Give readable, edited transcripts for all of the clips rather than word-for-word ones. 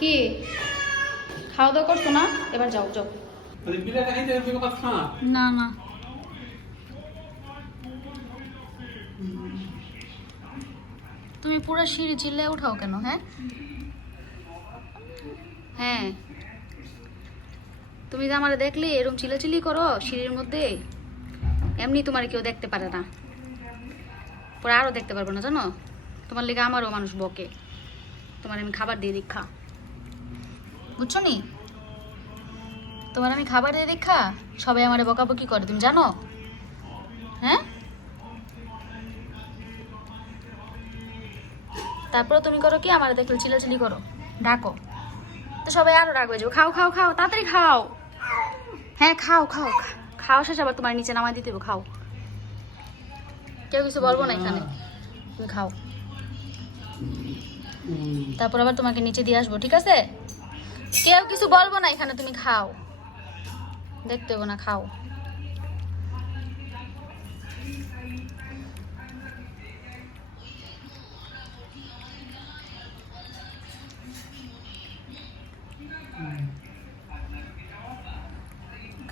কি খাওয়া দাওয়া করছো না? এবার যাও যাও। না না, তুমি পুরো সিঁড়ি চিল্লে উঠাও কেন? হ্যাঁ হ্যাঁ, তুমি যে আমার দেখলে এরকম চিল্লাচিল্লি করো সিঁড়ির মধ্যে, এমনি তোমার কেউ দেখতে পারে না, পরে আরো দেখতে পারবো না জানো। তোমার লেগে আমারও মানুষ বকে, তোমার আমি খাবার দিয়ে দীক্ষা, বুঝছো নি? তোমার আমি খাবার দিয়ে দীক্ষা, সবাই আমারে বকাবকি করে, তুমি জানো? হ্যাঁ, তারপরে তুমি করো কি, আমার দেখলে চিল্লাচিল্লি করো, ডাকো, তো সবাই আরো রাগ হয়ে যাবে। খাও খাও খাও, তাড়াতাড়ি খাও। হ্যাঁ খাও খাও, খাওয়া শেষ আবার তোমার নিচে নামাই দিতে হবে, খাও। কেউ কিছু বলবো না এখানে, তুমি খাও, তারপর আবার তোমাকে নিচে দিয়ে আসবো, ঠিক আছে? কেউ কিছু বলবো না এখানে, তুমি খাও, দেখতে হবে না, খাও।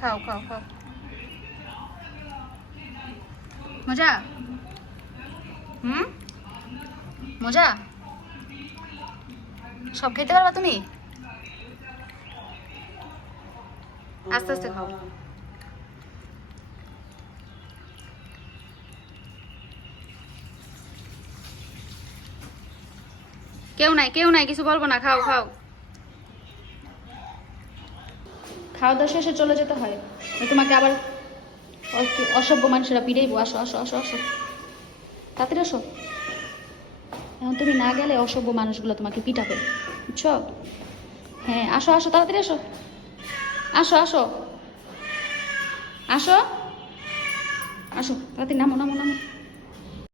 খাও খাও খাও, মজা? মজা? সব খেতে পারবা তুমি? আস্তে আস্তে খাও। কেউ নাই কেউ নাই, কিছু বলবো না, খাও খাও। খাওয়া দাওয়া শেষে চলে যেতে হয়, তোমাকে আবার অসভ্য মানুষেরা পিড়াইবো। আসো আসো আসো আসো, তাড়াতাড়ি আসো। এখন তুমি না গেলে অসভ্য মানুষগুলো তোমাকে পিটাবে, বুঝছো? হ্যাঁ আসো আসো, তাড়াতাড়ি আসো, আসো আসো আসো আসো, তাড়াতাড়ি নামো নামো নামো।